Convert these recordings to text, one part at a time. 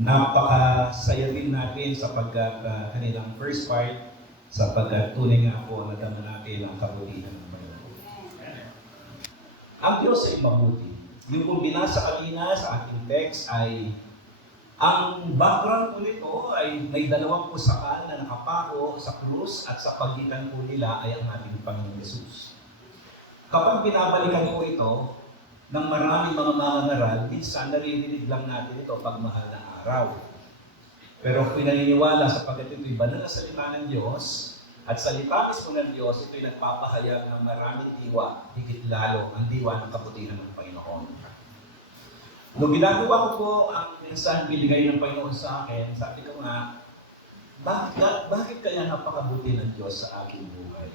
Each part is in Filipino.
Napakasaya din natin sapagkat kanilang first part, sapagkat tunay nga po nadama natin ang kabutihan ng Panginoon. Ang Diyos ay mabuti. Yung kung binasa kanina sa ating text ay ang background po nito ay may dalawang pusakal na nakapako sa krus at sa pagitan po nila ay ang ating Panginoon Yesus. Kapag binabalikan po ito ng maraming mga mangangaral, minsan naririnig lang natin ito pag mahal na araw. Pero pinaniniwala sapagkat ito'y banal na salita ng Diyos at salita mismo ng Diyos, ito'y nagpapahayag ng maraming diwa, higit lalo ang diwa ng kabutihan ng Panginoon. Nung ginagawa ko po ang mensahe binigay ng Panginoon sa akin, sabi ko nga, bakit kaya napakabuti ng Diyos sa aking buhay?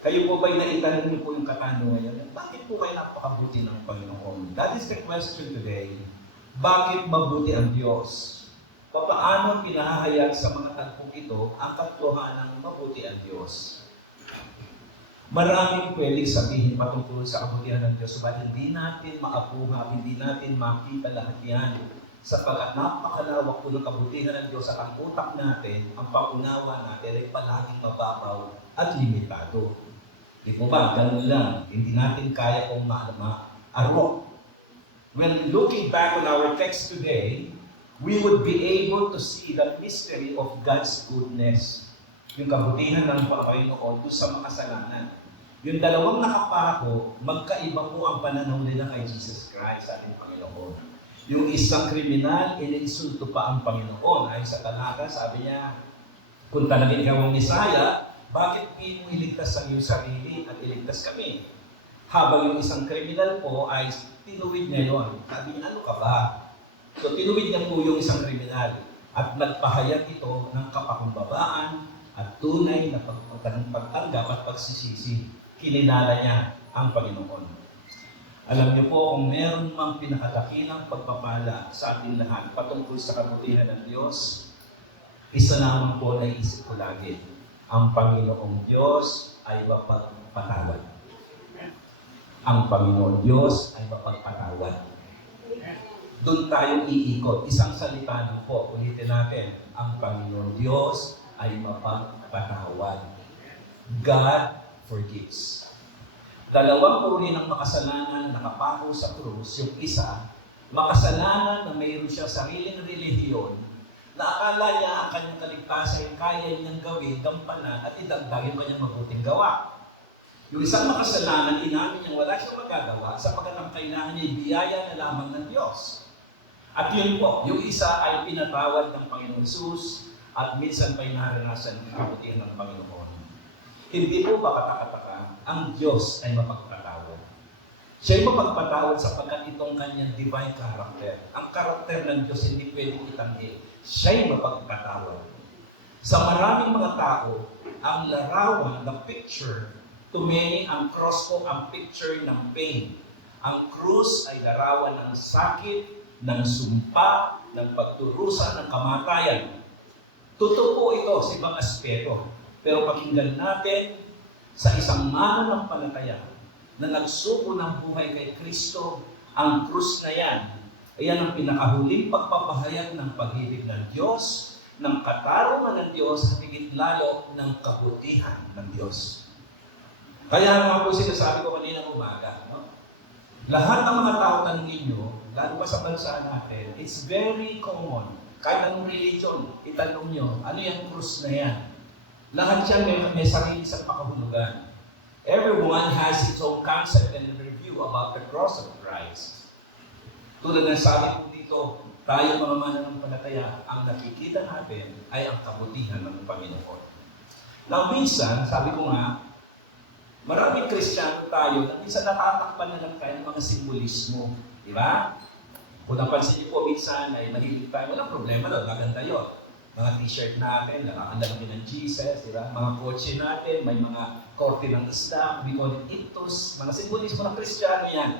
Kayo po ba'y naitanong niyo po yung katanungan yan? Bakit po kayo napakabuti ng Panginoon? That is the question today. Bakit mabuti ang Diyos? Paano pinahahayag sa mga tagpong ito ang katotohanan ng mabuti ang Diyos? Maraming pwedeng sabihin patungkol sa kabutihan ng Diyos, subalit hindi natin maapuha, hindi natin makita lahat yan. Sapagkat napakalawak po ng kabutihan ng Diyos at ang utak natin, ang paunawa natin ay palaging mababaw at limitado. Di po ba? Ganun lang. Hindi natin kaya kung maarok. When looking back on our text today, we would be able to see the mystery of God's goodness. Yung kabutihan ng Panginoon doon sa makasalanan. Yung dalawang nakapako, magkaiba po ang pananaw nila kay Jesus Christ, ating Panginoon. Yung isang kriminal, ininsulto pa ang Panginoon. Ay sa talata, sabi niya, kung talagang ikaw ang Misaya, bakit hindi mo iligtas ang iyong sarili at iligtas kami? Habang yung isang kriminal po ay tinuwid niya yun. Sabi niya, ano ka ba? So tinuwid niya po yung isang kriminal at nagpahayag ito ng kapakumbabaan at tunay na pagtanggap at pagsisisi. Kinilala niya ang Panginoon. Alam niyo po, kung meron mang pinakadakilang pagpapala sa ating lahat patungkol sa kabutihan ng Diyos, isa naman po naisip ko lagi, ang Panginoong Diyos ay mapagpatawad. Ang Panginoong Diyos ay mapagpatawad. Doon tayo iikot. Isang salita lang po. Ulitin natin. Ang Panginoon Diyos ay mapagpatawad. God forgives. Dalawang uri ng makasalanan na nakapako sa krus. Yung isa, makasalanan na mayroon siya sariling relihiyon na akala niya ang kanyang kaligtasan kaya niyang gawin, gampanan at idagdag yung kanyang mabuting gawa. Yung isang makasalanan, inamin niyang wala siyang magagawa sapagkat ang kailangan niya biyaya na lamang ng Diyos. At yun po, yung isa ay pinatawad ng Panginoon Jesus at minsan pa'y naranasan ng kabutihan ng Panginoon. Hindi po ba katakataka, ang Diyos ay mapagpatawad. Siya ay mapagpatawad sapagkat itong kanyang divine character. Ang karakter ng Diyos hindi pwedeng itanggi. Siya ay mapagpatawad. Sa maraming mga tao, ang larawan, the picture, to many, ang cross po ang picture ng pain. Ang krus ay larawan ng sakit, ng sumpa, ng pagturusan, ng kamatayan. Totoo po ito sa ibang aspeto. Pero pakinggan natin sa isang mananampalataya na nagsuko ng buhay kay Kristo, ang krus na yan, ayan ang pinakahuling pagpapahayag ng pag-ibig ng Diyos, ng katarungan ng Diyos, at higit lalo ng kabutihan ng Diyos. Kaya nga po sinasabi ko kanina umaga, no? Lahat ng mga tao tanongin nyo, lalo pa sa bansa natin, it's very common. Kahit anong religion, itanong nyo, ano yung krus na yan? Lahat siya may sarili sa pakahulugan. Everyone has its own concept and review about the cross of Christ. Tulad ng sabi ko dito, tayo mga mananampalataya, ang nakikita natin ay ang kabutihan ng Panginoon. Now minsan, sabi ko nga, maraming Kristiyano tayo na minsan natatakpan na lang tayo ng mga simbolismo. Di ba? Kung napansin niyo po minsan ay mahilig tayo, walang problema doon, maganda yun. Mga t-shirt natin, nakakandalaki ng Jesus, di ba? Mga kotse natin, may mga korte ng isda, we call it itos, mga simbolismo ng Kristiyano yan.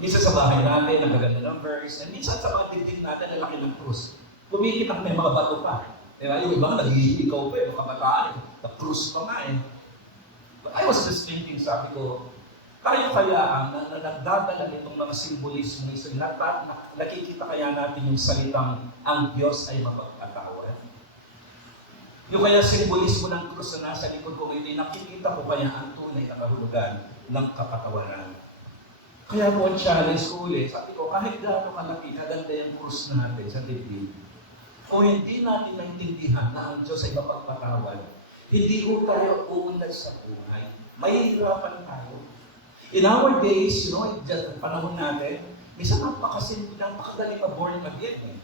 Minsan sa bahay natin, nagaganda ng verse, and minsan sa mga dibdib natin, ang laki ng krus. Kumikitak may mga bato pa. Di ba? Yung iba, nag-iikaw pa, yung kabataan, na krus pa nga eh. But I was just thinking, sabi ko, Tayo kaya ang nagdadala nitong mga simbolismo ito, nakikita kaya natin yung salitang ang Diyos ay mapagpatawad? Yung kaya simbolismo ng krus na nasa likod ko ito, nakikita ko kaya ang tunay na kahulugan ng kapatawaran. Kaya po ang challenge ko ulit, sabi ko, kahit gaano kalaki, kaganda yung krus natin sa dibdib, o hindi natin naintindihan na ang Diyos ay mapagpatawad, hindi ko tayo uunlad sa buhay. Mahihirapan tayo. In our days, dyan, panahon natin, minsan napakadali ma-born again.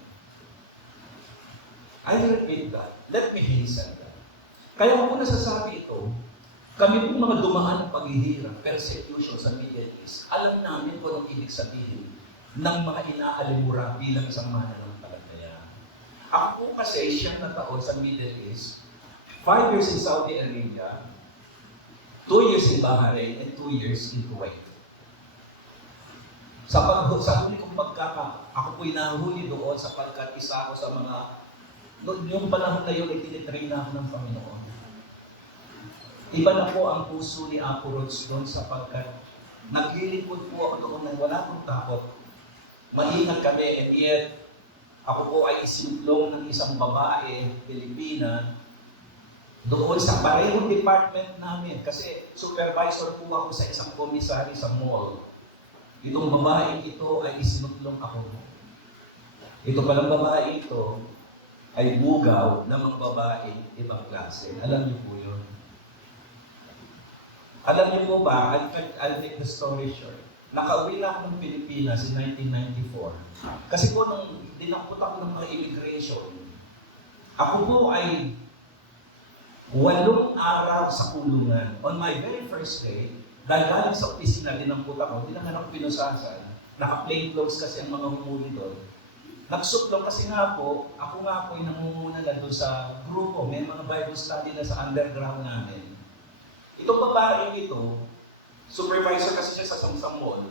I repeat that. Let me hasten that. Kaya kung nasasabi ito, kami pong mga dumaan ng paghihirap, persecution sa Middle East, alam namin kung anong ibig sabihin ng mga inaalimura bilang isang mananampalataya. Ako po kasi siyang na taon sa Middle East, 5 years in Saudi Arabia, 2 years in Bahrain, and 2 years in Kuwait. Sa huli kong ako po'y nahuli doon sapagkat isa ako sa mga, yung panahon na yun, itinitrain na ako ng Panginoon. Iba na po ang puso ni Apo Rods doon sapagkat naglilingkod po ako doon nang wala akong takot. Maingat kami, and yet, ako po ay isimplong ng isang babae, Pilipina, doon sa parehong department namin, kasi supervisor po ako sa isang komisary sa mall. Itong babae ito ay isinutlong ako. Ito palang babae ito ay bugaw ng mga babae ibang klase. Alam niyo po yun. Alam niyo po ba, I'll make the story short. Nakauwi na ako ng Pilipinas in 1994. Kasi po nung dinampot ako ng mga immigration, ako po ay 8 araw sa kulungan. On my very first day, dahil galing sa opisina, dinampot ako, hindi naman ako pinusasan. Naka-plain clothes kasi ang mga humuli doon. Nagsuplong kasi nga po, ako nga po ay nangunguna na doon sa grupo. May mga Bible study na sa underground namin. Itong babae ito, supervisor kasi siya sa Samsung Mall.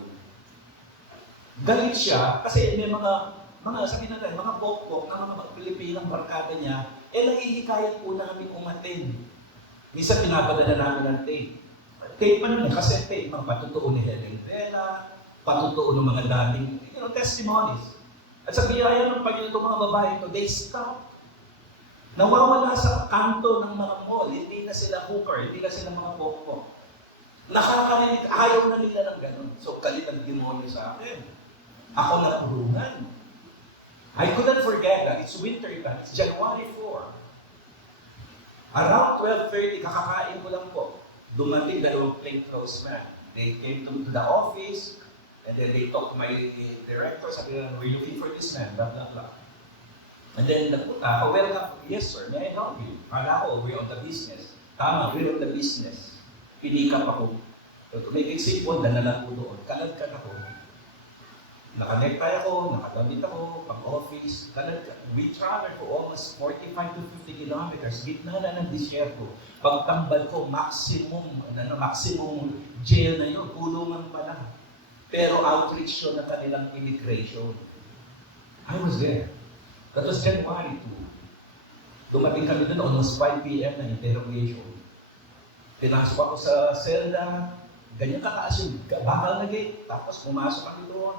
Galit siya kasi may mga sabi natin, mga pokpok na mga Pilipinang barkada niya, nahihikayat po namin umatin. Minsan pinapadala namin ng tape. Tape pa naman, kasi tape, mga patutuo ni Helen Vela, patutuo ng mga dating, testimonies. At sa biyaya ng Panginoon, itong mga babae ito, they stop. Nawawala sa kanto ng mga mall, hindi na sila hooker, hindi na sila mga pokpok. Nakakarinig, ayaw na nila ng ganun. So, galit ang demonyo sa akin. Ako na purungan. I couldn't forget that. It's winter time. It's January 4. Around 12:30, kakakain ko lang po. Dumating 2 plainclothes men. They came to the office, and then they talked to my director. Sabi nila, we're looking for this man, blah, blah, blah. And then nagpunta ako, welcome. Yes, sir, may I help you? Kala ko, we're on the business. Tama, we're on the business. Pinikap ako. To make it simple, danalan ko doon. Kalagkan ako. Naka-necktie ako, nakadamit ako, pang-office. We traveled for almost 45 to 50 kilometers. Gitna na ng disyerto. Pagtambal ko, maximum jail na yun, kulungan pa lang. Pero outreach yun ng kanilang immigration. I was there. That was January 2. Dumating kami doon, almost 5 p.m. na interrogation. Pinasok ako sa selda, ganyan kataas yung bakal na gate, tapos pumasok kami doon.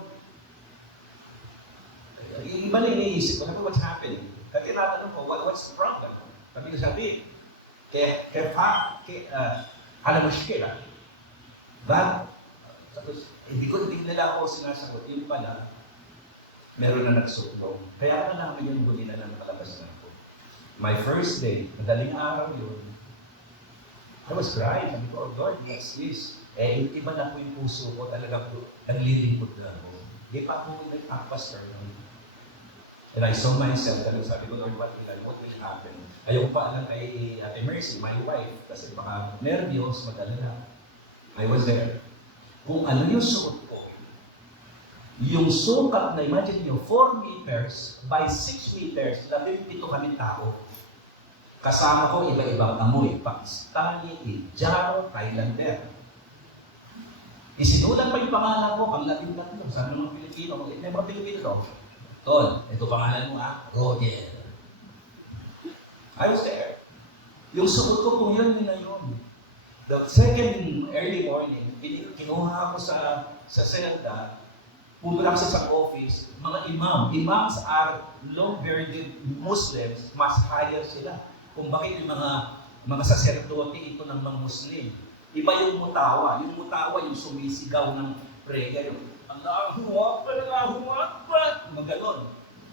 Iba na iniisip ko, what's happening? Kasi tinatanong ko, what's the problem? Sabi, alam mo siya, but, hindi nila ako sinasagot. Yung pala, meron na nagsuklong. Kaya namin yung huli na nakalabas na ako. My first day, madaling araw yun, I was crying. Sabi ko, oh Lord, what's this? Iba na po yung puso ko, talaga po, naglilingkod na ako. Di pa ako nag-pastor naman. And I saw myself, sabi ko, Lord, what will happen? Ayaw pa alam kay Ate Mercy, my wife, kasi baka nervyos, madalala. I was there. Kung ano yung suot ko, yung sukat na, imagine nyo, 4 meters by 6 meters, 17 kami tao. Kasama ko iba-ibang amoy, Pakistani, Indiano, Thailander. Isinulan pa yung pangalan ko, pang-Latin tatlo, sa mga Pilipino, may mga Pilipino to. Tol, ito pangalan mo Roger. I was there. Yung suot ko kung yun na yun. The second early morning, kinuha ako sa selda, pumunta ako sa office, mga imam. Imams are long-bearded Muslims, mas higher sila. Kung bakit yung mga saserdote ito ng mga Muslim. Iba yung mutawa. Yung mutawa, yung sumisigaw ng prayer. Yung Allahu Akbar, Allahu Akbar. Maganon.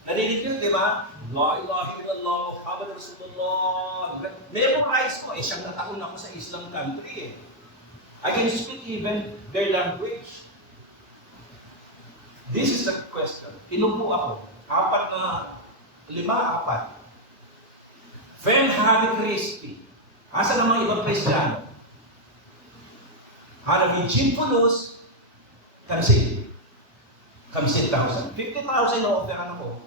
Narinig yun, di ba? La ilaha illallah, Muhammad Rasulullah. Memorize ko, siyang nataon ako sa Islam country I can speak even their language. This is the question. Inupo ako. 4. Friend Harry Christie. Asa ng mga ibang Kristiyano? Hanabi Chimpulus, Kamsil. Kamsil 1,000. 50,000 na offeran ako.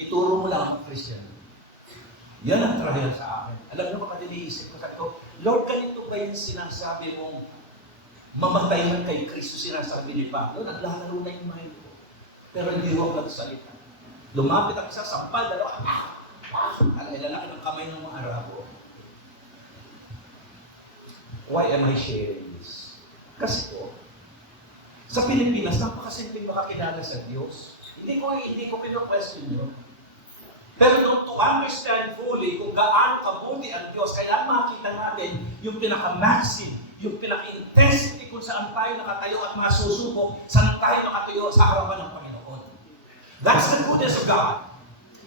Ituro mo lang ang Kristiyano. Yan ang trial sa akin. Alam niyo ba, iniisip ko sa ito, Lord, ganito ba yung sinasabi mong mamatay man kay Kristo, sinasabi ni Pablo? Naglalaro na yung mind ko. Pero hindi ko nagsalita. Lumapit ako sa sampal, dalawa. Lalaki ng kamay ng mga Arabo. Why am I sharing this? Kasi po, sa Pilipinas, napakasimpleng makakilala sa Diyos. Hindi ko pino-question yun. Pero nung to understand fully kung gaano kabuti ang Diyos, kaya makita natin yung pinaka-maxim, yung pinaka-intensity kung saan tayo nakatayo at masusubok, saan tayo nakatayo sa harapan ng Panginoon. That's the goodness of God.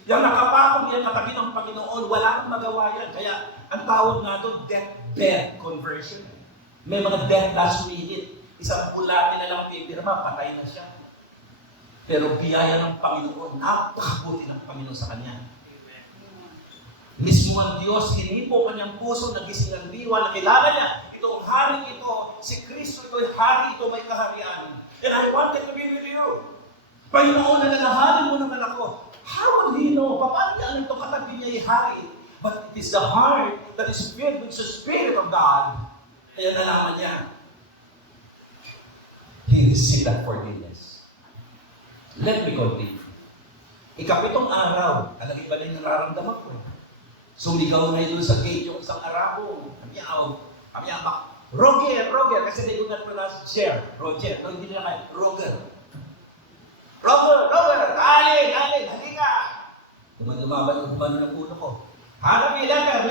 Yung nakapakong yan katabi ng Panginoon, wala nang magawa yan. Kaya ang tawag nga doon, death-bed conversion. May mga death last minute. Isang bulati na lang pipirma, patay na siya. Pero biyaya ng Panginoon, napakabuti ng Panginoon sa kanya. Mismo ang Diyos, hinipo kanyang puso, nagising ang diwa, nakilala niya, ito ang hari ito, si Kristo ito, hari ito, may kaharian. And I wanted to be with you. Panginoon, nalalahanin mo naman ako. How would he know? Paano niya ang ito katabi niya ay hari? But it is the heart that is filled with the Spirit of God. Kaya nalaman niya, he received that forgiveness. Let me continue. 7 araw, alam ba na yung nararamdaman ko? Sumigaw na doon sa gate yung isang Arabo. Kamiyaw, Roger, kasi they do not pronounce share. Roger, no, hindi nila kaya, Roger, dali, halika. Lumaban ng ulo ko. Hanabi, letter.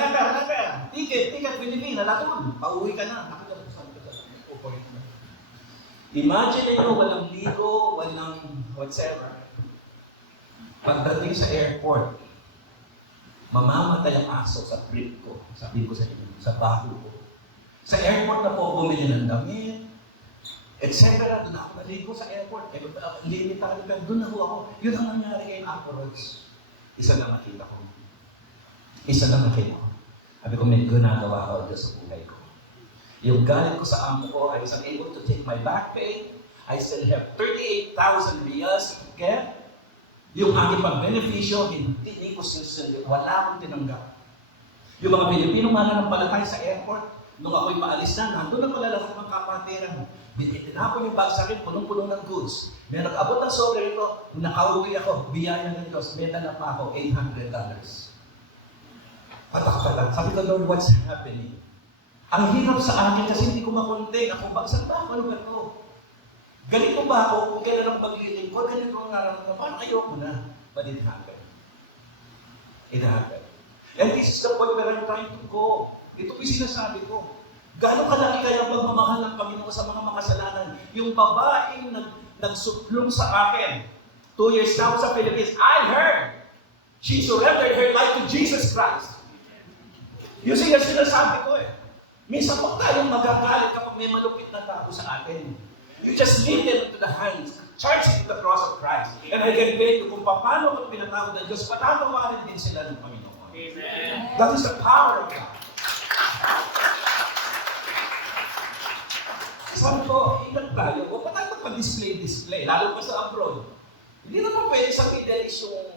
Ticket, Pilipina, natun. Pauwi ka na. Imagine nyo, walang ligo, walang whatever. Pagdating sa airport, mamamatay ang aso sa trip ko. Sabi ko sa inyo, sa baho ko. Sa airport na po, bumili ng damit, etc. Doon ako naligo sa airport. Limitado, pero doon na ako. Yun ang nangyari kay Aporods. Isa na nakita ko. Sabi ko, may ginagawa ako Diyos sa buhay ko. Yung galit ko sa amo ko, I was unable to take my back pay. I still have 38,000 riyals to get. Yung aking pag-beneficyo, hindi ko sinusunod. Wala akong tinanggap. Yung mga Pilipino mananampalataya sa airport, nung ako'y paalis na, nandun na pala lahat ng kapatiran. Tinapon yung bag sa akin, punong-punong ng goods. May nag-abot ng sobre ito, nakauwi ako, biyaya ng Diyos, may dala pa ako, $800. Patak. Sabi ko, Lord, what's happening? Ang hirap sa akin kasi hindi ko makontain. Ako, saan ba? Ano ba ito? Ganito ba ako? Kung kailan ang paglilingkod, ganito ang nararamdaman. Paano ayoko na? But it happened. It happened. And this is the point where I'm trying to go. Ito yung sinasabi ko. Gano'ng kalaki kaya pagmamahal ng Panginoon sa mga makasalanan? Yung babaeng nagsuplong sa akin, 2 years now sa Philippines, I heard she surrendered her life to Jesus Christ. Yung sinasabi ko minsan pa tayong magagalit kapag may malupit na tao sa atin. You just lead them into the hands, charge it to the cross of Christ. And I can bet you kung paano kung pinatawag ng Diyos, patatawarin din sila ng Panginoon. Amen. That is the power of God. Sabi ko, ingat tayo, huwag pa tayo magpa-display, lalo pa sa abroad. Hindi naman pwede sa Middle East yung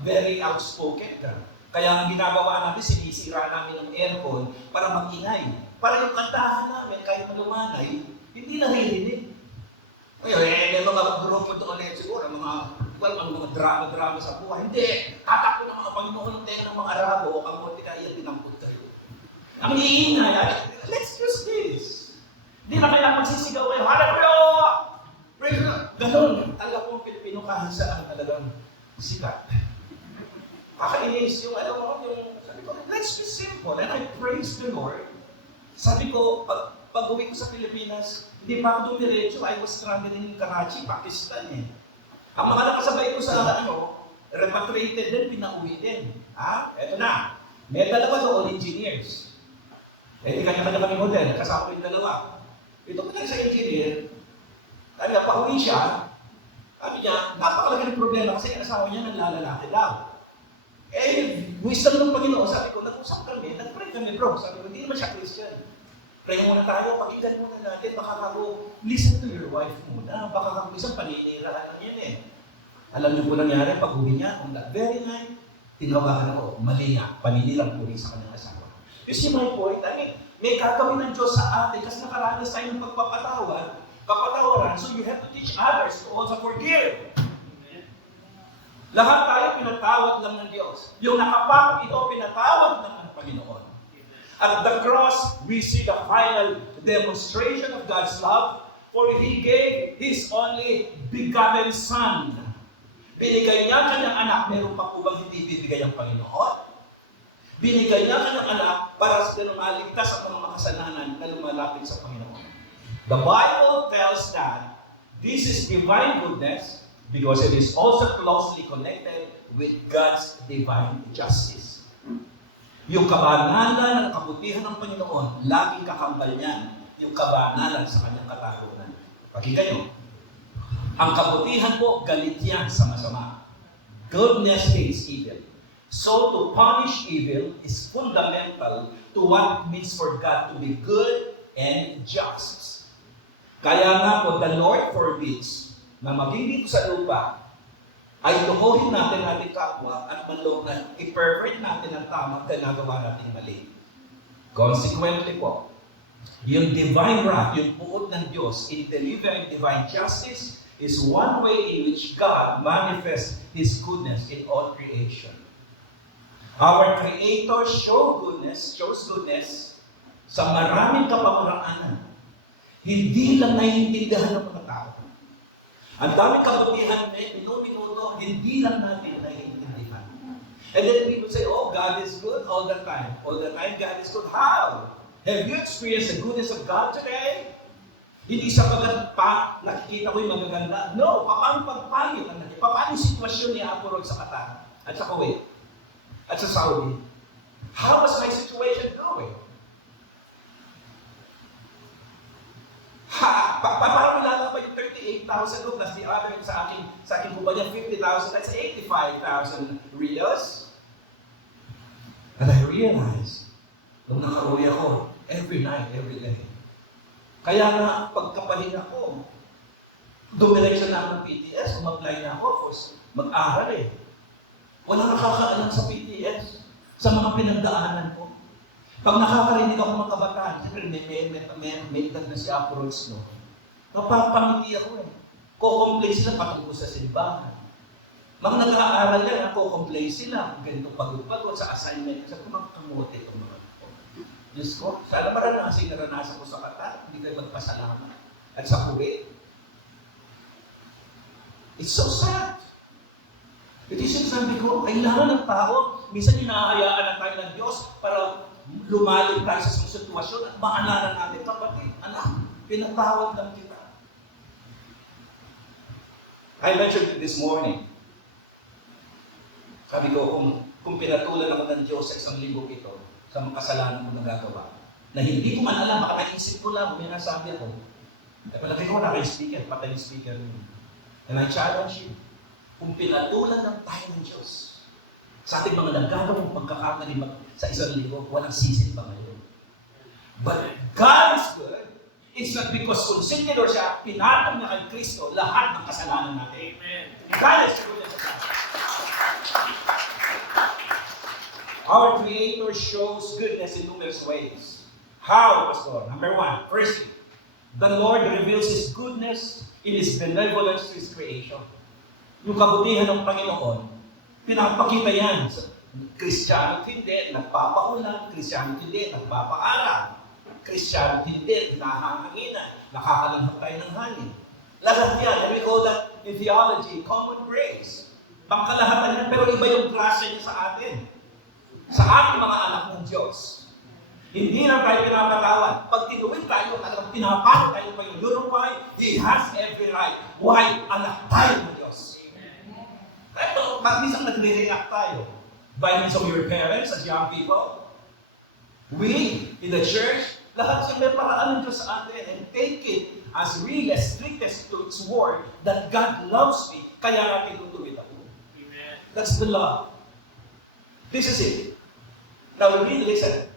very outspoken ka. Kaya ang ginagawa namin, sinisira namin ng aircon para mag-ingay. Para yung kantahan namin, kahit malumanay, hindi naririnig. Ngayon, may mga grupo doon ulit siguro, mga drama sa buhay. Hindi, tatakbo ng mga Panginoon ng tenga ng mga Arabo, ang munti kaya pinamput kayo. Ang iingay, let's use this. Hindi na kailangan magsisigaw kayo, hallelujah! Praise God! Ganun. Alam ko ang Pilipino kahit saan talagang sikat. Kakainis yung, sabi ko, let's be simple. And I praise the Lord. Sabi ko, pag-uwi ko sa Pilipinas, hindi pa ako dumiretso. I was stranded in Karachi, Pakistan eh. Ang mga nakasabay ko sa repatriated din, pinauwi din. Eto na. May dalawa doon, engineers. Di kanya-kanya kami hotel, kasama ko yung dalawa. Ito pa lang sa engineer, pauwi siya, sabi niya, napakalaki ng problema kasi yung asawa niya naglalalaki daw. Wisdom ng Panginoon, sabi ko, nag-usap kami, nag-pray kami bro. Sabi ko, hindi naman siya Christian. Pray muna tayo, pakinggan muna natin, baka listen to your wife muna, baka isang paninirahan lang yan eh. Alam niyo po nangyari, pag-uwi niya, on that very night, tinawagan ako, mali nga, paninirang puri sa kanyang asawa. You see my point? May gagawin ng Diyos sa atin kasi nakaranas tayo ng kapatawaran, so you have to teach others to also forgive. Lahat tayo pinatawad lang ng Diyos. Yung nakapakot ito, pinatawad lang ng Panginoon. At the cross, we see the final demonstration of God's love, for He gave His only begotten Son. Binigay niya kanyang anak, meron pa po bang hindi bibigay ang Panginoon? Binigay niya kanyang anak para sa maligtas ang mga makasalanan na lumalapit sa Panginoon. The Bible tells that this is divine goodness because it is also closely connected with God's divine justice. Yung kabanalan ng kabutihan ng Panginoon, laging kakambal niyan yung kabanalan sa kanyang katagunan. Pakinggan niyo. Ang kabutihan po, galit yan sa masama. Goodness hates evil. So to punish evil is fundamental to what it means for God to be good and just. Kaya nga po, the Lord forbids na maging dito sa lupa ay lukuhin natin ating kapwa at manloob na i-pervert natin ang tamang ginagawa nating mali. Consequently po, yung divine wrath, yung puot ng Diyos in delivering divine justice is one way in which God manifests His goodness in all creation. Our Creator shows goodness sa maraming kapamaraanan. Hindi lang naiintindihan ng mga tao. Ang daming kabutihan na minuto, hindi lang natin naiintindihan. And then people say, oh, God is good all the time. All the time, God is good. How? Have you experienced the goodness of God today? Hindi sa nakikita ko yung magaganda. No, paano pagpangit ang nakikita? Paano yung sitwasyon ni Apo Rod sa Qatar at sa Kuwait at sa Saudi? How was my situation going? Paano lalaban yung 38,000 plus the other sa aking kumpanya, 50,000, that's 85,000 reals. And I realized, nung nakauwi ako, every night, every day, kaya nga, pagkapahinga ko, dumiretso na ako ng PTS, mag-apply na ako, mag-aral eh. Wala nakakaalam sa PTS, sa mga pinagdaanan ko. Pag nakakarinig ako ng kabataan, siyempre may edad na si Apo Rods, no? Napapangiti ako eh. Ko-complain sila patungkol sa simbahan. Mga nag-aaral yan, ko-complain sila. Ganito pagod-pagod sa assignment. Sabi ko, kamote itong mga Diyos ko, sana naranasan ko sa Qatar, hindi kayo magpasalamat. At sa Kuwait. It's so sad. Ito yung sinasabi ko, kailangan ng tao, minsan hinahayaan na tayo ng Diyos para lumalim tayo sa isang sitwasyon at maalanan natin, kapatid, anak, pinatawad lang kita. I mentioned it this morning. Sabi ko, kung pinatulan ako ng Diyos sa isang linggo ito, sa mga kasalanan ko nagagawa, na hindi ko man alam, baka naisip ko lang, may nasabi ako. At malaki ko na kay speaker, patay yung speaker niyo. And I challenge you, kung pinatulan lang tayo ng Diyos, sa ating mga nagagawang pagkakamali sa isang linggo, walang sisid pa ngayon. But God is good. It's not because consider siya, pinatong na kay Kristo lahat ng kasalanan natin. Amen. God is good. Our Creator shows goodness in numerous ways. How, Pastor? Number one, firstly, the Lord reveals His goodness in His benevolence to His creation. Yung kabutihan ng Panginoon, pinapakita yan. Kristiyano hindi, nagpapaulan. Kristiyano hindi, nagpapaaral. Kristiyan, hindi, nahanginan, nakakalanghap tayo ng hangin. Lahat yan, and we call that in theology, common grace. Pangkalahatan yan, pero iba yung grasya niya sa atin. Sa ating mga anak ng Diyos. Hindi lang tayo pinapatawad. Pag tinuwid tayo, talagang pinapatawad tayo pa yung you know why? He has every right. Why? Anak tayo ng Diyos. Ito, minsan nagre-react tayo. By means of your parents as young people. We, in the church, lahat sila may paraan ng Diyos sa atin and take it as real, as strict as to its word that God loves me, kaya natin tutuwid ako. Amen. That's the love. This is it. Now, really listen.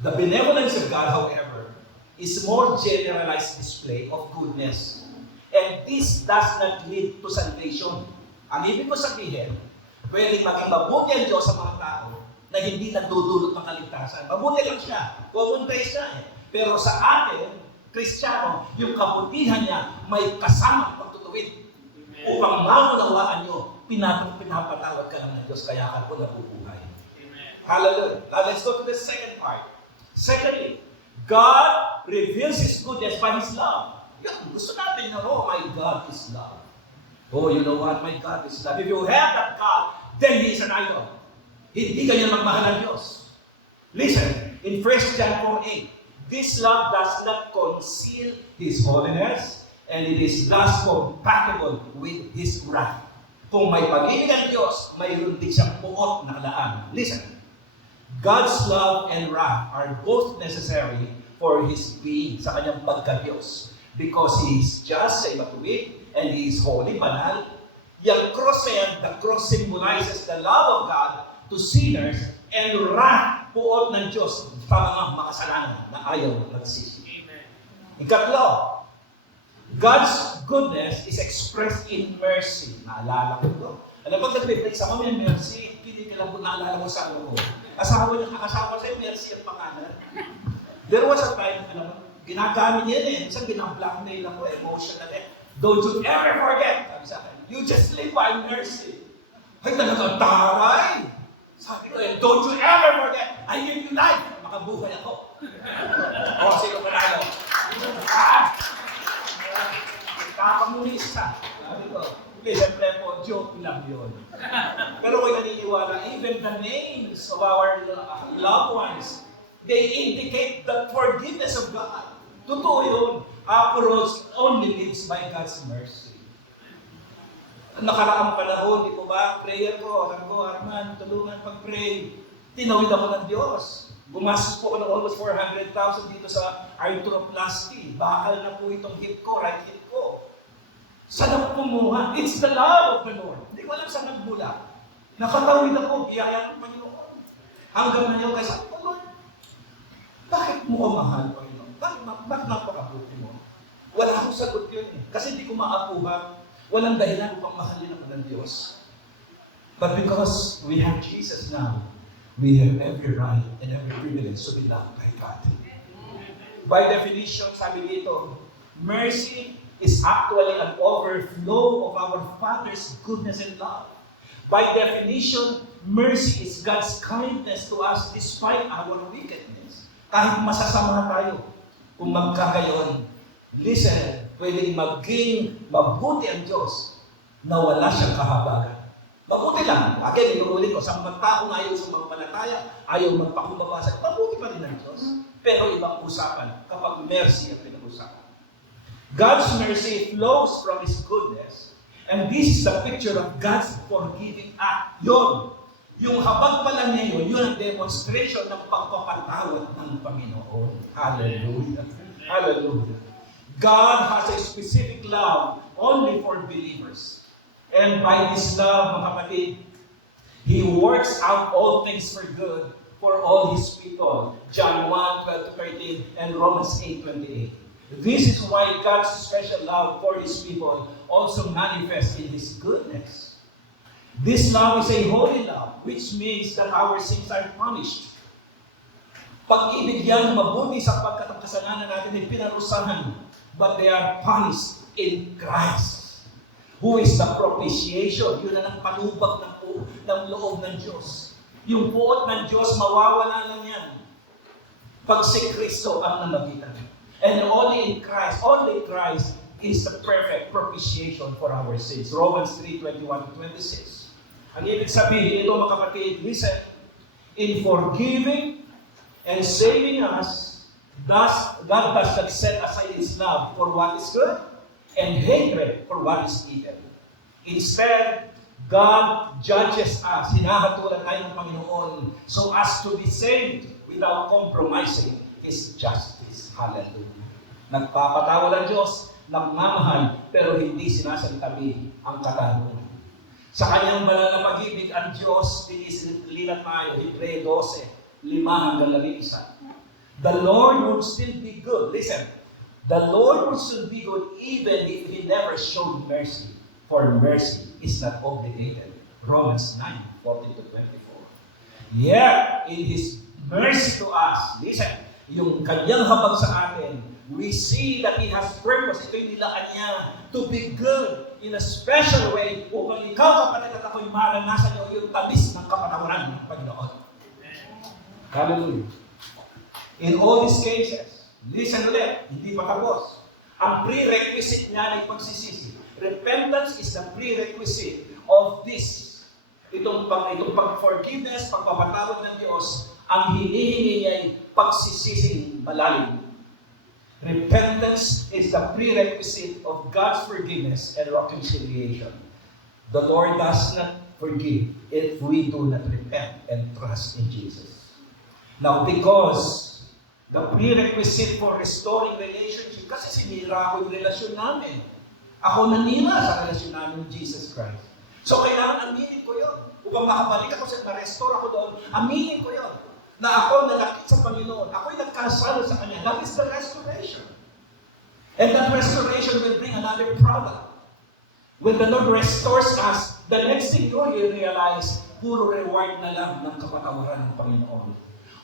The benevolence of God, however, is more generalized display of goodness. And this does not lead to salvation. Ang ibig ko sabihin, pwedeng maging mabuti ang Diyos sa mga tao na hindi nagdudulot ng kaligtasan. Mabuti lang siya. Pupuntay siya eh. Pero sa atin, Kristiyano, yung kabutihan niya may kasamang pagtutuwid. Upang maunawaan nyo, pinapatawad ka lang ng Diyos, kaya ka po nabubuhay. Hallelujah. Now let's go to the second part. Secondly, God reveals His goodness by His love. Yan, gusto natin na, oh, my God is love. Oh, you know what? My God is love. If you have that God, then He is an idol. Hindi ka niya magmahal ng Diyos. Listen, in 1 John 4:8, this love does not conceal His holiness, and it is thus compatible with His wrath. Kung may pag-ibig ang Diyos, mayroon din siyang puot na kalaan. Listen, God's love and wrath are both necessary for His being, sa kanyang pagka-Diyos. Because He is just, ay matuwid, and He is holy, banal. Yung cross na yan, the cross symbolizes the love of God to sinners and wrath, puot ng Diyos sa mga makasalanan na ayaw nagsisi. Amen. Ikatlo, God's goodness is expressed in mercy. Naalala ko ito. Alam, pag nag-reflect sa kami, mercy, hindi ka lang po naalala ko sa ano ko. Asawa niya, kakasawa sa'yo, mercy ang pangalan. There was a time, alam mo, ginagamit niya eh. Minsan binang-blackmail ako, emotional eh. Don't you ever forget, sabi sa akin, you just live by mercy. Ay, talagang taray. Sabi ko eh, don't you ever forget, I give you life. Makabuhay ako. O, sino panalo? Kakamunista. Sabi ko, siyempre po, joke lang yun. Pero kung naniniwala, even the names of our loved ones, they indicate the forgiveness of God. Totoo yun. Approach only lives by God's mercy. Nakaraang panahon, di po ba? Prayer ko, sabi ko, Arman, tulungan pag-pray. Tinawid ako ng Diyos. Gumastos po ako ng almost 400,000 dito sa arthroplasty. Bakal na po itong hip ko, right hip ko. Saan ako kumuha? It's the love of the Lord. Hindi ko alam saan nagmula. Nakatawid ako, biyaya ng Panginoon. Hanggang na yun, kasi Lord, bakit mo ko mahal, Panginoon? Bakit napakabuti mo? Wala akong sagot yun eh. Kasi hindi ko maapuha. Walang dahilan upang mahalin ako ng Diyos. But because we have Jesus now, we have every right and every privilege to be loved by God. By definition, sabi dito, mercy is actually an overflow of our Father's goodness and love. By definition, mercy is God's kindness to us despite our wickedness. Kahit masasama tayo, kung magkagayon, listen, pwedeng maging mabuti ang Diyos na wala siyang kahabagan. Mabuti lang. Again, inuulit ko, sa mga tao na ayaw sumampalataya, ayaw magpakumbabasa, mabuti pa rin ang Diyos. Pero ibang usapan kapag mercy ang pinag-usapan. God's mercy flows from His goodness, and this is the picture of God's forgiving act. Yun. Yung habag pala niya yun ang demonstration ng pagpapatawad ng Panginoon. Hallelujah. Hallelujah. God has a specific love only for believers. And by this love, mga kapatid, He works out all things for good for all His people. John 1:12-13 and Romans 8:28. This is why God's special love for His people also manifests in His goodness. This love is a holy love, which means that our sins are punished. Pag-ibig yan, mabuti sapagkat ang kasalanan natin ay pinarusahan, but they are punished in Christ, who is the propitiation. Yun na ang panubag ng loob ng Diyos. Yung puot ng Diyos, mawawala lang yan. Pag si Kristo ang namagitan. And only Christ is the perfect propitiation for our sins. Romans 3:21-26. Ang ibig sabihin ito, mga kapatid, listen, in forgiving and saving us, God does not set aside His love for what is good and hatred for what is evil. Instead, God judges us. Hinahatulan tayo ng Panginoon so as to be saved without compromising His justice. Hallelujah. Nagpapatawa ang Diyos, nagmamahal, pero hindi sinasantabi ang katarungan. Sa kanyang banal na pag-ibig, ang Diyos, tinisilan tayo, Hebreo 12:5-11. The Lord would still be good. Listen, the Lord would still be good even if He never showed mercy. For mercy is not obligated. Romans 9:14-24. Yet, in His mercy to us, listen, yung kanyang habag sa atin, we see that He has purpose. Ito yung nilaan niya to be good in a special way upang ikaw, kapatid, at ako'y maranasan niyo yung tamis ng kapatawaran ng Panginoon. Hallelujah. In all these cases, listen ulit, hindi pa tapos. Ang prerequisite niya ay pagsisisi. Repentance is the prerequisite of this. Itong pag-forgiveness, pagpapatawad ng Diyos, ang hinihingi niya ay pagsisising malalim. Repentance is the prerequisite of God's forgiveness and reconciliation. The Lord does not forgive if we do not repent and trust in Jesus. Now, because the prerequisite for restoring relationship, kasi sinira ko yung relasyon namin. Ako nanira sa relasyon namin with Jesus Christ. So, kailangan aminin ko yun. Upang makabalik ako sa ma-restore ako doon, aminin ko yun. Na ako nalakit sa Panginoon. Ako'y nagkasalo sa Kanya. That is the restoration. And that restoration will bring another product. When the Lord restores us, the next thing you will realize, puro reward na lang ng kapatawaran ng Panginoon.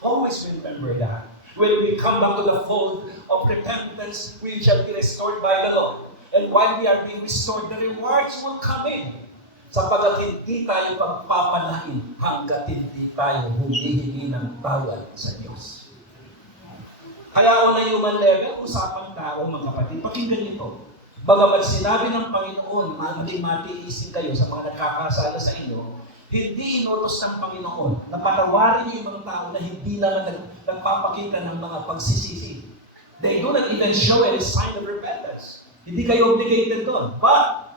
Always remember that. When we come back to the fold of repentance, we shall be restored by the Lord. And while we are being restored, the rewards will come in. Sapagat hindi tayo pagpapalain hanggat hindi tayo humihingi ng tawad sa Diyos. Kaya on a human level, usapang tao, mga kapatid, pakinggan nito. Bagamat sinabi ng Panginoon, maging matiisin kayo sa mga nagkakasala sa inyo, hindi inutos ng Panginoon na patawarin niyo yung mga tao na hindi naman nagpapakita ng mga pagsisisi. They do not even show any sign of repentance. Hindi kayo obligated doon. But,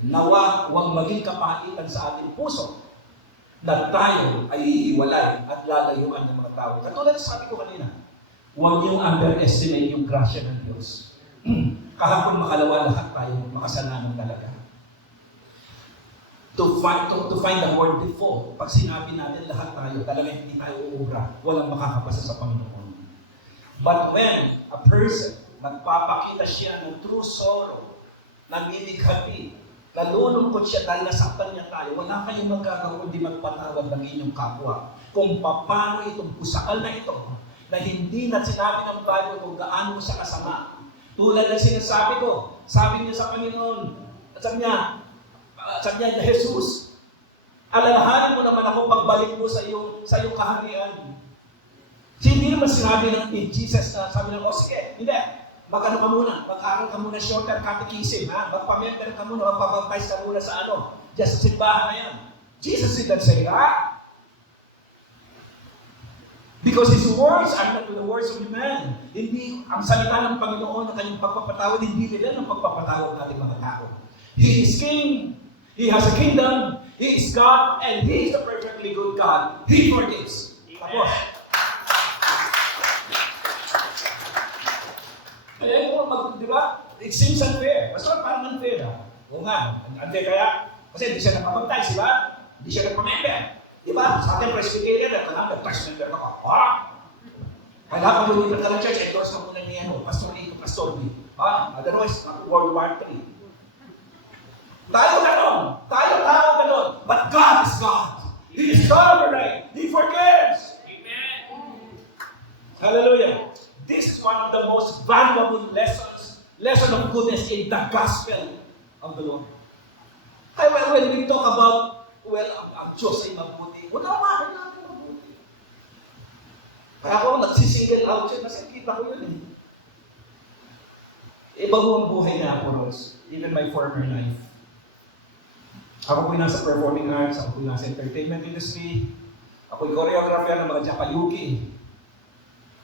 nawa huwag maging kapaitan sa ating puso na tayo ay iiwalay at lalayuan ng mga tao. Katulad sabi ko kanina, huwag niyong underestimate yung grasya ng Diyos. Kahapon makalawa lahat tayo makasalanan talaga. To find the word before, pag sinabi natin lahat tayo, talaga hindi tayo uubra, walang makakapasa sa Panginoon. But when a person nagpapakita siya ng true sorrow, namimighati, nalulungkot siya dahil nasaktan niya tayo, wala kayong magagawa kundi magpatawad ng inyong kapwa. Kung paano itong pusakal na ito, na hindi na sinabi ng Bible kung gaano mo siya kasama. Tulad ng sinasabi ko, sabi niya sa Panginoon, sabi niya na Jesus, alalahanin mo naman ako pagbalik mo sa iyong kaharian. Hindi naman sinabi ng Jesus na sabi ng, sige, hindi. Mag-ano ka muna, mag-aaral ka muna shorter catechism, ha? Magpa-member ka muna, magpa-baptize ka muna sa just sa simbahan na yan. Jesus didn't say that. Because His words are not the words of man. Hindi, ang salita ng Panginoon na kanyang pagpapatawad, hindi nila ng pagpapatawad natin mga tao. He is King. He has a kingdom. He is God, and He is the perfectly good God. He forgives. Tapos. Kaya di ba? It seems unfair. Basta parang unfair, ha? Oo nga. Unfair kaya, kasi hindi siya nakapag-baptize, di ba? Hindi siya nagpa-member. Di ba? Sa ating Presbyterian, nag-member ako. Ha? Kailangan mo yung ka ng church, endorse ka muna niya, Pastor A, Pastor B. Otherwise, World War III. Tayo ganon. But God is God. He is sovereign. He forgives. Amen. Hallelujah. This is one of the most valuable lesson of goodness in the gospel of the Lord. When we talk about, ang Diyos ay mabuti, wala natin mabuti. Kaya ako nagsisingle out yun kasi kita ko yun eh. Iba mo ang buhay na ako, Rose. Even my former life. Ako po'y nasa performing arts, ako po'y nasa entertainment industry, ako'y choreographer ng mga Japayuki.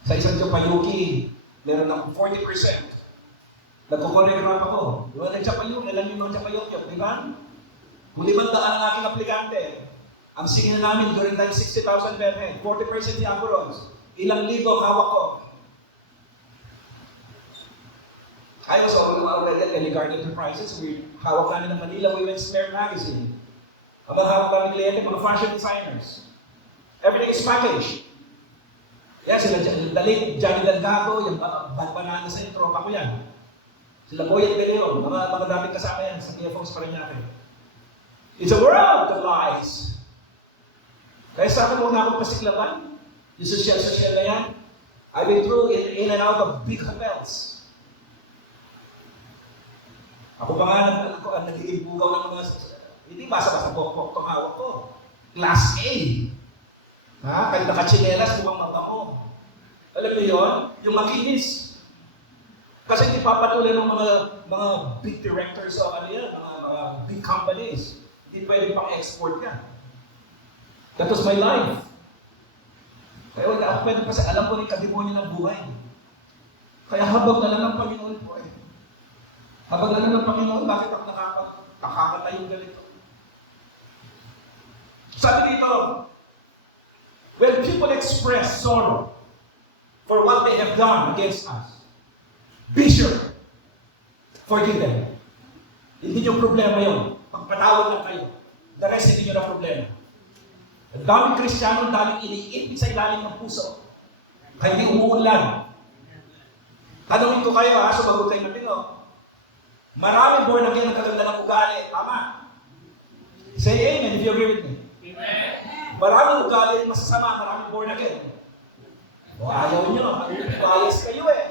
Sa isang Japayuki, meron akong 40%. Nagko-choreograph ako. Di ba, nag-Japayuki, alam niyo mga Japayuki, di ba? Kung 500 ang aking aplikante, ang singil namin during time 60,000 per head, 40% niya ako, Rose. Ilang libo hawak ko. I was already at Eligard Enterprises. Hawak namin ng Manila Women's Wear Magazine. Ang mga hawak namin kliyente, mga fashion designers. Everything is packaged. Yan, sila Dalit, Johnny Delgado, yung Bad Banana sa tropa ko yan. Sila Boyet De Leon, mga dating kasama yan sa PFOs pa rin natin. It's a world of lies. Kaya sa akin, huwag na akong pasiklaban. Yung social na yan. I've been through in and out of big hotels. Ako pa nga ang nagiging bugaw ng mga, hindi basa-basa pokpok itong hawak ko. Class A. Ha? Kahit nakachinelas, mukhang mabango. Alam mo yun? Yung makinis. Kasi hindi papatuloy ng mga big directors o ano yan, mga big companies. Hindi pwede pang export yan. That was my life. Kaya wala ako pwede kasi alam ko rin kademonyo ng buhay. Kaya habang na lang ng Panginoon po eh. Habang na lang ng Panginoon, bakit ako nakakatayong ganito? Sabi dito, when people express sorrow for what they have done against us, be sure, forgive them. Hindi nyo problema yun. Pagpatawad lang kayo. The rest hindi nyo na problema. Ang daming Kristiyano, ang daming iniipit sa ilalim ng puso. Kaya hindi umuulan. Tanungin ko kayo ha, sumagot kayo natin o. Maraming born again ang kaganda ng ugali. Tama. Say amen if you agree with me. Amen. Maraming ugali masasama, maraming born again. O ayaw nyo, bias kayo eh.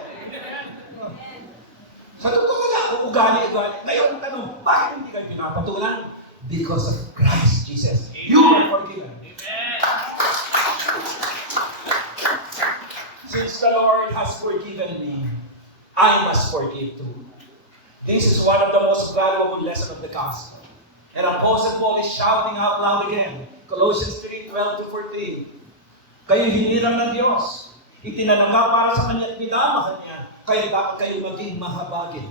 Sa totoo nga, kung ugali. Ngayon ang tanong, bakit hindi kayo pinapatulan? Because of Christ Jesus. You are forgiven. Amen. Since the Lord has forgiven me, I must forgive too. This is one of the most valuable lessons of the gospel. And Apostle Paul is shouting out loud again. Colossians 3:12-14. Kayo hinirang ng Diyos. Itinanangga para sa Kanya at minamahal niya. Kaya dapat kayo maging mahabagin.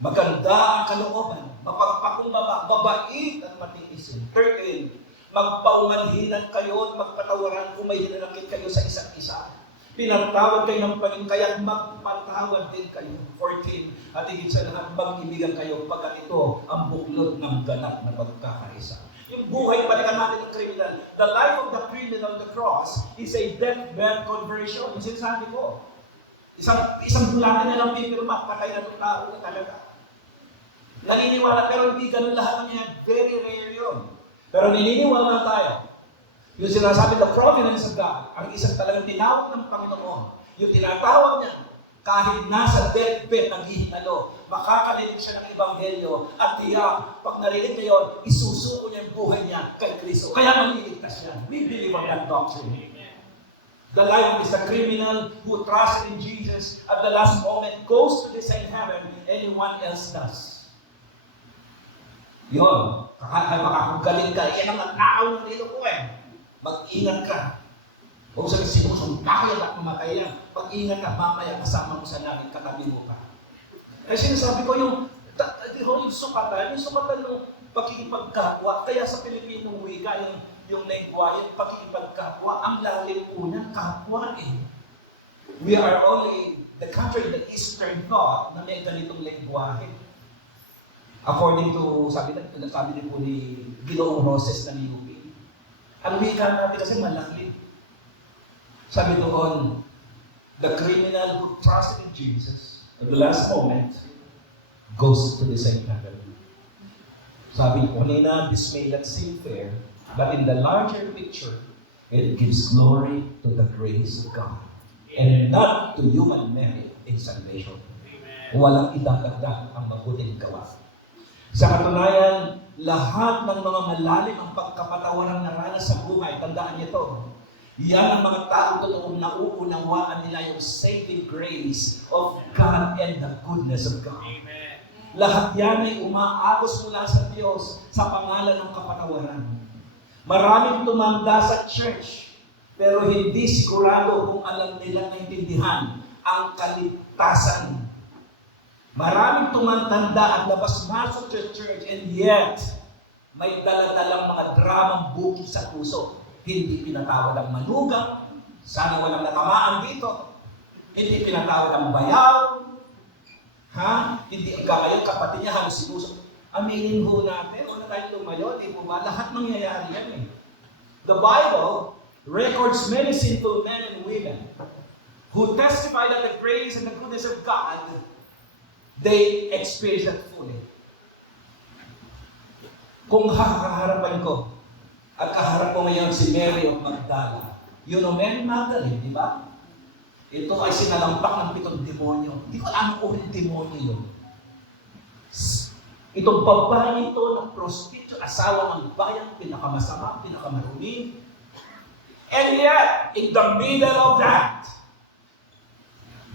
Maganda ang kalooban. Mapagpakumbaba. Mabait at matiisin. 13. Magpaumanhinan kayo at magpatawaran kung may hinanakit kayo sa isa't isa. Pinatawad kayo ng Panginoon, kaya magpatawad din kayo. 14. At higit sa lahat, mag-ibigan kayo pagkat ito ang buklod ng ganap na pagkakaisa. Yung buhay, balikan natin ng criminal. The life of the criminal on the cross is a death-bed conversion. Yung sinasabi ko. Isang bulate na lang pipirma, patay na itong tao na talaga. Naniniwala, pero hindi ganun lahat ng yan. Very rare yun. Pero naniniwala tayo. Yung sinasabi, the providence of God, ang isang talagang tinawag ng Panginoon, yung tinatawag niya, kahit nasa deathbed naghihinalo, makakarinig siya ng Ebanghelyo, at tiyak, pag narinig niya yun, isusuko niya yung buhay niya kay Kristo. Kaya maliligtas siya. We believe on that doctrine. The life is the criminal who trusted in Jesus at the last moment goes to the same heaven anyone else does. Yun, makakagaling ka, yan ang nakaw ng nilo ko eh. Mag-ingat ka. Huwag sabihin, sinusumpa ko yan at mamatay yan. Pag-ingat ka, mamaya kasama mo sa langit, katabi mo pa. Kaya sinasabi ko yung sukatan ng pagkikipagkapwa. Kaya sa Pilipinong wika, yung lengwa, yung pagkikipagkapwa, ang lalim po niya, kapwa eh. We are only the country in the Eastern thought na may ganitong lengwahe. According to, sabi din po ni Ginoong Roses na ni UP. Ang wika natin kasi malaki. Sabi doon, the criminal who trusted in Jesus at the last moment goes to the same heaven. Sabi ko, kanina, this may not seem fair, but in the larger picture, it gives glory to the grace of God and not to human merit in salvation. Walang idadagdag ang mabuting gawa. Sa katunayan, lahat ng mga malalim ang pagkapatawaran na ranas sa buhay, tandaan niyo ito, Yan ang mga taong totoong nauunawaan nila yung saving grace of God and the goodness of God. Amen. Lahat yan ay umaagos mula sa Diyos sa pangalan ng kapatawaran. Maraming tumanda sa church, pero hindi sigurado kung alam nila naintindihan ang kaligtasan. Maraming tumanda at labas-masok sa church, and yet, may dala-dalang mga dramang buki sa puso. Hindi pinatawad ang manugang, sana walang natamaan dito. Hindi pinatawad ang bayaw, hindi ang kakayo, kapatid niya halos sinusok. Aminin ho natin, wala tayong lumayo, di po ba? Lahat mangyayari yan eh. The Bible records many sinful men and women who testify that the grace and the goodness of God, they experience that fully. Kung haharapan ko, at kaharap ko ngayon si Mary of Magdala. You know Mary Magdalene, di ba? Ito ay sinalampak ng 7 demonyo. Hindi ko alam kung demonyo yun. Itong babae ito ng prostitute, asawa ng bayan, pinakamasama, pinakamarumi. And yet, in the middle of that,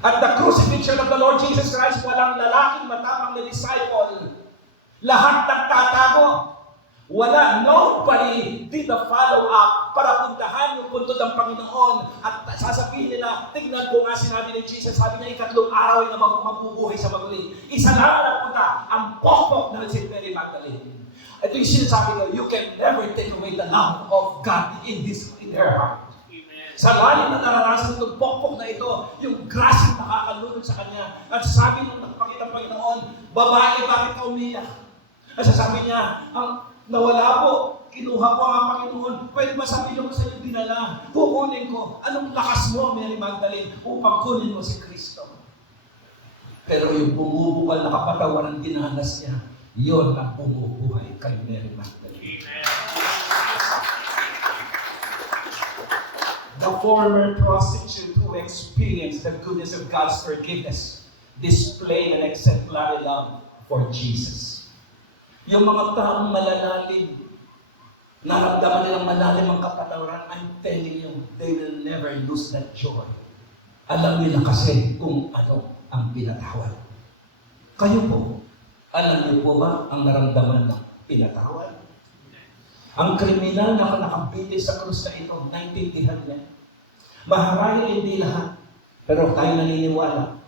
at the crucifixion of the Lord Jesus Christ, walang lalaking matapang na disciple. Lahat nagtatago. Wala, nobody did the follow-up para puntahan yung puntod ng Panginoon at sasabihin nila, tignan ko nga sinabi ni Jesus, sabi niya, 3 araw na mabubuhay sa maguli. Isa lang ang punta, ang pokpok na si Mary Magdalene. Ito yung sinasabi ko, you can never take away the love of God in her heart. Sa lalim na naranasan itong pokpok na ito, yung grasyang nakakalunod sa kanya. At sabi nung nakapakita ng Panginoon, babae, bakit ka umiyak? At sasabi niya, nawala po, kinuha ko ang Panginoon. Pwede ba sabihin ko sa iyo dinala? Kukunin ko. Anong lakas mo, Mary Magdalene, upang kunin mo si Kristo? Pero yung bumubukal na kapatawaran dinanas niya, yun ang bumubuhay kay Mary Magdalene. The former prostitute who experienced the goodness of God's forgiveness displayed an exemplary love for Jesus. Yung mga taong malalalim, naramdaman nilang malalim ang kapatawaran, I'm telling you, they will never lose that joy. Alam nila kasi kung ano ang pinatawad. Kayo po, alam niyo po ba ang naramdaman ng pinatawad? Ang kriminal na nakabili sa krus na ito, naintindihan niya. Maharahil hindi lahat, pero tayo naniniwala.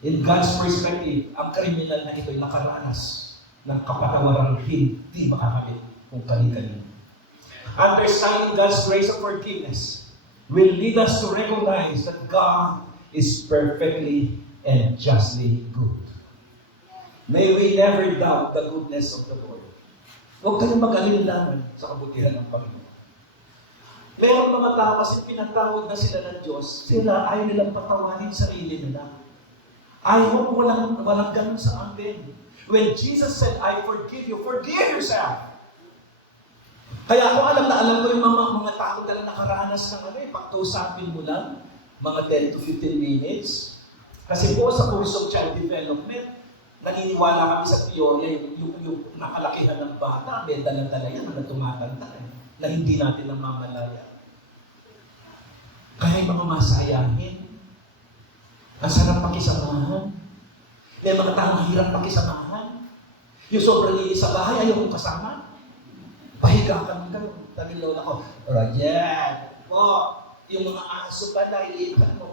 In God's perspective, ang kriminal na ito ay nakaranas ng kapatawarang hindi makakabit kung kani-kanino. Understanding God's grace of forgiveness will lead us to recognize that God is perfectly and justly good. May we never doubt the goodness of the Lord. Huwag kayong mag-alinlangan sa kabutihan ng Panginoon. Merong mga tao kasi pinatawag na sila ng Diyos, sila ayaw nilang patawarin sarili nila. Ayaw mo walang ganun sa amin. When Jesus said, I forgive you, forgive yourself. Kaya ako alam ko yung mga tao na nakaranas ng pagtusapin mo lang, mga 10 to 15 minutes. Kasi po sa course of child development, naniniwala kami sa teorya, yung nakalakihan ng bata, may dala-dala yan na tumatanda na hindi natin namamalaya. Kaya yung mga masayahin, ang sarap pakisamahan. May mga taong hirap pakisamahan. Yung sobrang linis sa bahay, ayaw kong kasama. Pahiga ka ng kayo. Sabi ng lola ko, Roger, po, yung mga aso pala, ilipat mo.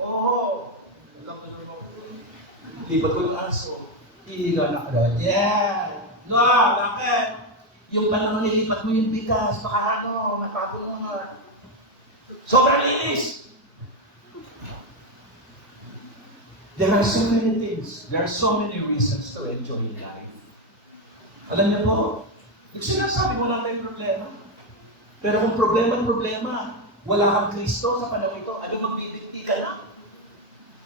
Lipat ko yung aso. Higa na, Roger. No, bakit? Yung panahon nilipat mo yung bigas, baka matapon mo nga. Sobrang linis. There are so many things, there are so many reasons to enjoy life. Alam niyo po, yung sinasabi wala tayong problema. Pero kung problema, wala kang Kristo sa panahon ito, ano magbibigti ka lang?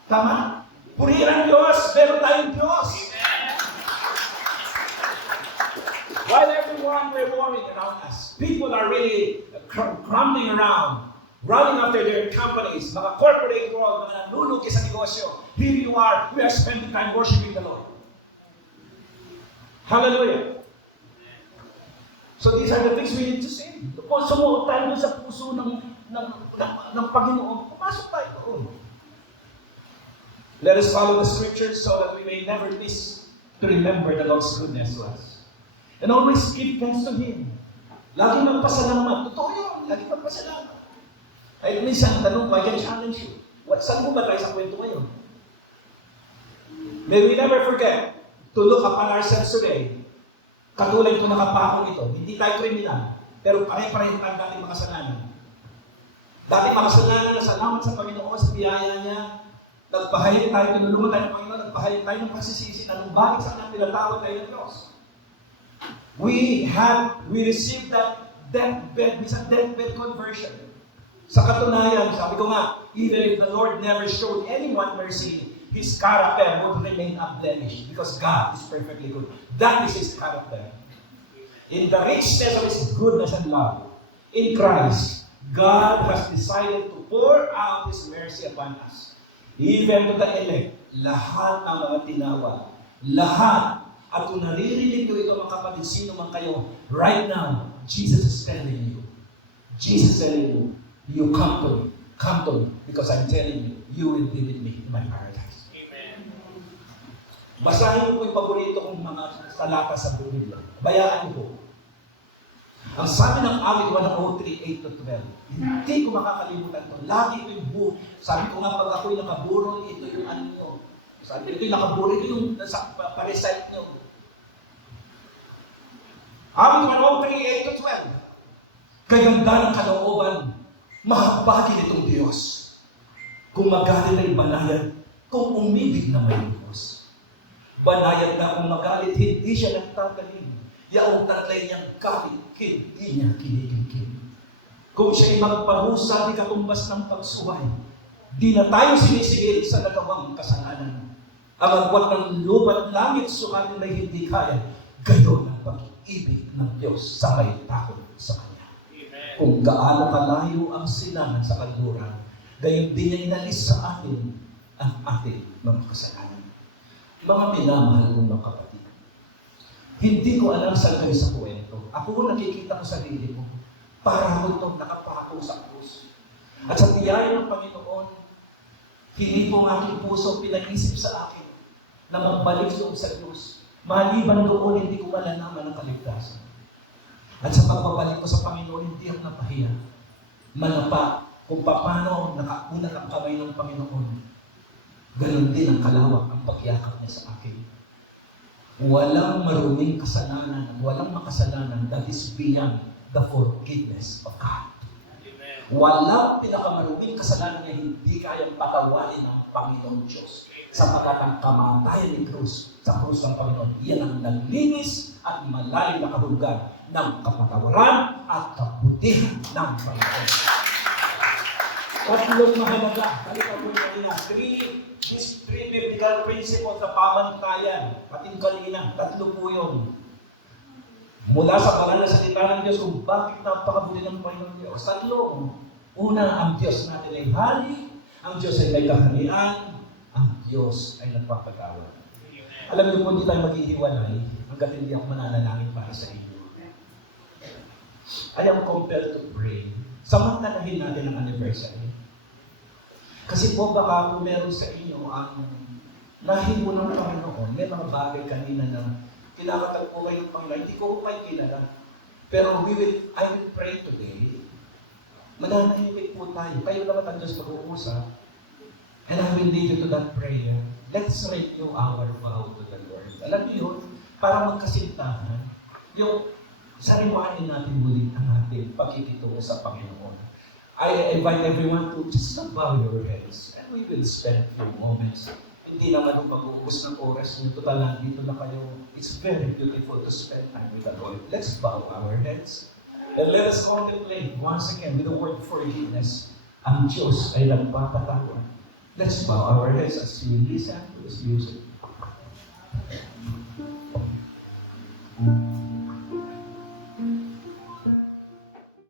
Tama? Purihin ang Diyos, meron tayong Diyos. While everyone revolving around us, people are really crumbling around, running after their companies, mga corporate world, mga nanulugi sa negosyo. Here you are, we are spending time worshiping the Lord. Hallelujah. So these are the things we need to say. Sumuot tayo sa puso ng ng Panginoon, pumasok tayo doon. Let us follow the scriptures so that we may never miss to remember the Lord's goodness to us. And always give thanks to Him. Lagi magpasalamat. Totoo yun. Lagi magpasalamat. Ay, minsan, tanong ko, I can challenge you. Saan mo ba tayo sa kwento ngayon? May we never forget to look upon ourselves today. Katulad ko nakapakong ito. Hindi tayo kriminal. Pero pare-pareho tayo dating makasalanan. Dating makasalanan na salamat sa Panginoon sa biyaya niya. Nagpahayag tayo, tinulungan tayo ng Panginoon, nagpahayag tayo ng pagsisisi na nung bakit sa kanya tinatawag tayo ng Diyos. We received that deathbed, minsan deathbed conversion. Sa katunayan, sabi ko nga, even if the Lord never showed anyone mercy, His character would remain unblemished because God is perfectly good. That is His character. In the richness of His goodness and love, in Christ, God has decided to pour out His mercy upon us. Even to the elect, lahat ng mga tinawag, lahat. At kung naririnig nyo ito mga kapatid, sino man kayo, right now, Jesus is telling you, you come to me, because I'm telling you, you will be with me in my paradise. Amen. Basahin mo po yung paborito kong mga salata sa Biblia. Bayaan niyo po. Ang sabi ng awit 103, 8-12, hindi ko makakalimutan ito. Lagi ko yung buo. Sabi ko nga, pag ako'y nakaburol, ito yung ano nyo. Sabi ko, ito yung nakaburol, ito yung pa-recite nyo. Awit 103, 8-12. Kaganda ng kalooban, mahabagin itong Diyos. Kung magalit ay banayad, kung umibig na may Diyos. Banayad na kung magalit, hindi siya nagtagaling. Yaong taglay niyang galit, hindi niya kinikimkim. Kung siya'y magparusa, di katumbas ng pagsuway. Di na tayo sinisigil sa nagawang kasalanan. Ang agwat ng lupa at langit, sukatin na hindi kaya. Gayon ang pag-ibig ng Diyos sa may takot sa Kanya. Amen. Kung gaano kalayo ang silangan sa kanluran, gayon din niya inalis sa atin ang ating mga kasalanan. Mga minamahal kong mga kapatid, hindi ko alam saan kayo sa kwento. Ako nakikita ko sarili ko. Para ko itong nakapako sa krus. At sa tiyaya ng Panginoon, hindi po ang aking puso pinag-isip sa akin na magbalik loob sa Diyos. Maliban doon, hindi ko malalaman ang kaligtasan. At sa pagbabalik ko sa Panginoon, hindi ako napahiya. Malapa kung paano nakaunat ang kamay ng Panginoon. Ganon din ang kalawak ang pagyakap niya sa akin. Walang maruming kasalanan, walang makasalanan that is beyond the forgiveness of God. Amen. Walang pinakamaruming kasalanan na hindi kayang patawarin ng Panginoon Diyos. Sapagkat ang kamatayan ni Cruz sa krus ng Panginoon, iyan ang naglinis at malalim na kahulugan ng kapatawaran at kabutihan ng Panginoon. Tatlong mahalaga, balikan mo kanina, these three biblical principles sa pamantayan, pating kanina, tatlo po yun. Mula sa banal na salita ng Diyos kung bakit napakabuti ng Panginoon Diyos. Tatlo. Una, ang Diyos natin ay hari, ang Diyos ay may kaharian, ang Diyos ay nagpapatawad. Alam niyo po, hindi tayo maghihiwalay hanggat hindi ako mananalangin para sa inyo. I am compelled to pray. Samantalahin natin ang anniversary. Kasi po baka kung meron sa inyo ang nahibo ng Panginoon, may mga bagay kanina na kinakatagpo kayo ng Panginoon, hindi ko kayo kilala. Pero I will pray today. Mananahimik po tayo. Kayo naman ang Diyos mag-uusap. And I will lead you to that prayer. Let's renew our vow to the Lord. Alam niyo yun, para magkasintahan, yung sariwain natin muli ang ating pagkikitungo sa Panginoon. I invite everyone to just bow your heads and we will spend a few moments. Hindi naman yung pag-uubos ng oras niyo. Total, nandito na kayo. It's very beautiful to spend time with the Lord. Let's bow our heads. And let us contemplate once again with the word forgiveness. Ang Diyos ay nagpapatawad. Let's bow our heads as we listen to His music.